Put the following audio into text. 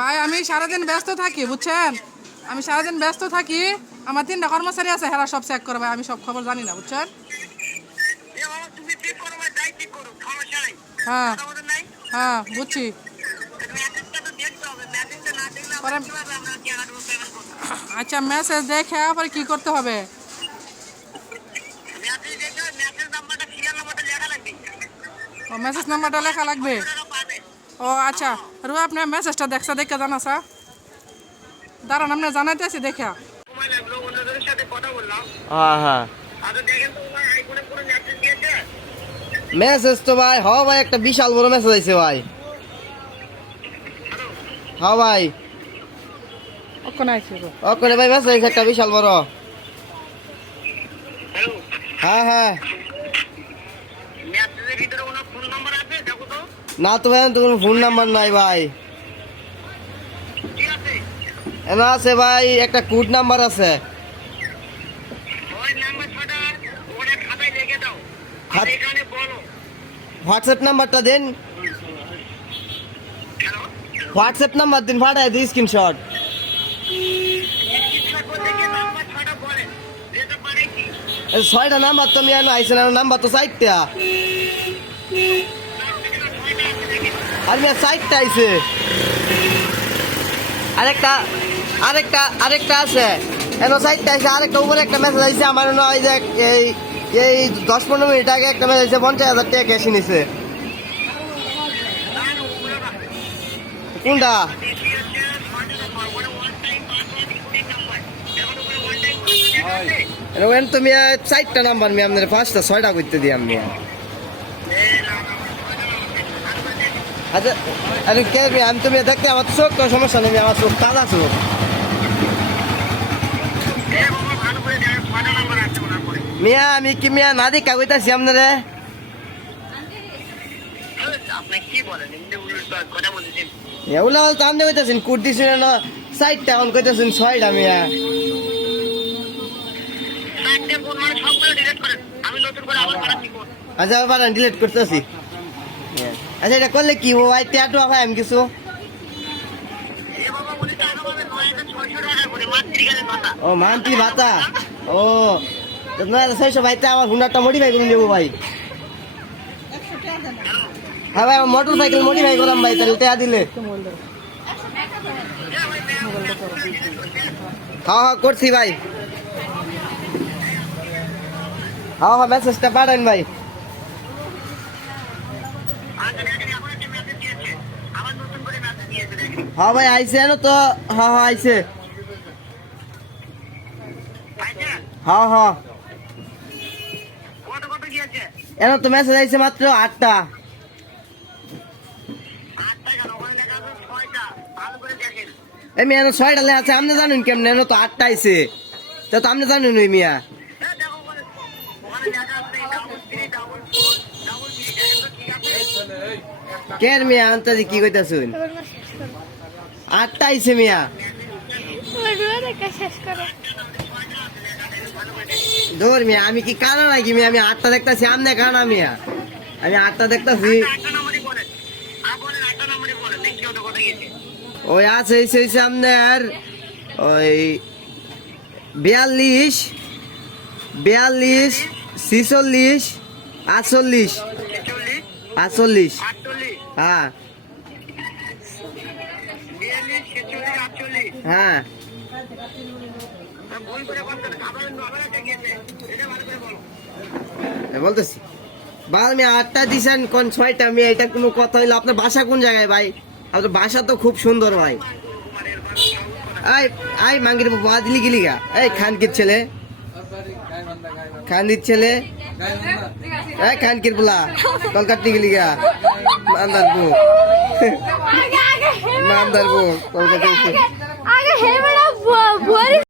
ভাই আমি সারাদিন ব্যস্ত থাকি বুঝছেন, আমি সারাদিন ব্যস্ত থাকি। আমার 3টা কর্মচারী আছে, হেরা সব চেক করে ভাই, আমি সব খবর জানি না বুঝছেন। হ্যাঁ হ্যাঁ বুঝছি। আচ্ছা মেসেজ দেখে পরে কি করতে হবে? ও মেসেজ নাম্বারটা লেখা লাগবে। ও আচ্ছা রু আপনার মেসেজটা দেখছে দেখে জানাসা দাঁড়ান আপনি জানাইতেছি দেখা। হ্যাঁ হ্যাঁ মেসেজ তো ভাই ভাই একটা বিশাল বড় মেসেজ আইছে ভাই। ভাই ওখানে ভাই মেসেজ আইছে একটা বিশাল বড়। হ্যাঁ না তো ভাই তো কোনো ফোন নাম্বার নাই ভাই। এনা আছে ভাই একটা কোড নাম্বার আছে। হোয়াটসঅ্যাপ নাম্বারটা দেন, হোয়াটসঅ্যাপ নাম্বার দিন, ফাটাই দিই স্ক্রিনশট। 6টা নাম্বার তো আমি আইসে না, নাম্বার তো 4টা আর 4টা আইসে। আরেকটা আরেকটা আরেকটা আছে এনো 4টা আইসে। আরেকটা উপরে একটা মেসেজ আইসে আমার ওই যে এই 10-15 মিনিট আগে একটা মেসেজ আইসে 50,000 টাকা ক্যাশ নিছে। কোনটা? তুমি 4টা নাম্বার মি আপনার 5টা 6টা করতে দিই আমি। আচ্ছা আরে কে আমি তুমি দেখতে আমার চোখ কোনো সমস্যা নেই, আমার চোখ তাজা চোখ। মিয়া আমি কি মিয়া না দেখা কইতাছি আপনারে? এগুলা তো আপনি কইতাছেন কোড দিছেন না 4টা এখন কইতাছেন 6টা মিয়া। আচ্ছা বাড়ান ডিলিট করতেছি। আচ্ছা এটা করলে কি ভাই ট্যাটু ভাই আমি কিছু? ও মান্থলি ভাতা। ও তোমার 600 ভাইতে আমার হুন্ডারটা মডিফাই করে দেবো ভাই। হ্যাঁ ভাই মোটর সাইকেল মডিফাই করলাম ভাই, তাহলে টাকা দিলে। হ্যাঁ করছি ভাই। হ্যাঁ মেসেজটা পাঠান ভাই। হ্যাঁ ভাই আইসে এনো তো। হ্যাঁ আইসে। হ্যাঁ এনো তো মেসেজ আইসে মাত্র 8টা। এমি এনো 6টা লেখা আছে, আপনি জানেন কেমনে? এনো তো 8টা আইসে, তো আপনি জানেন ওই মিয়া। কেন মিয়া আন্তাজি কি কইতাছুন? 8টা আইসে মিয়া। দৌড় মিয়া আমি কি কানা নাকি মিয়া? আমি 8টা দেখতাছি, আমনে কানা মিয়া? আমি 8টা দেখতাছি। ওই আছে আপনার ওই 42 46 46 48 48। হ্যাঁ হ্যাঁ বলতেছি ভাই আমি 8টা দিছেন কোন 6টা আমি? এটা কোনো কথা হইলো? আপনার বাসা কোন জায়গায় ভাই? আপনার বাসা তো খুব সুন্দর ভাই। এই মাঙ্গির বাবা দিলি গিলি গা। এই খানকির ছেলে, খানকির ছেলে, এই খানকির বলা কলকাতা গিলি গা। মান্দারপুর মান্দারপুর কলকাতা।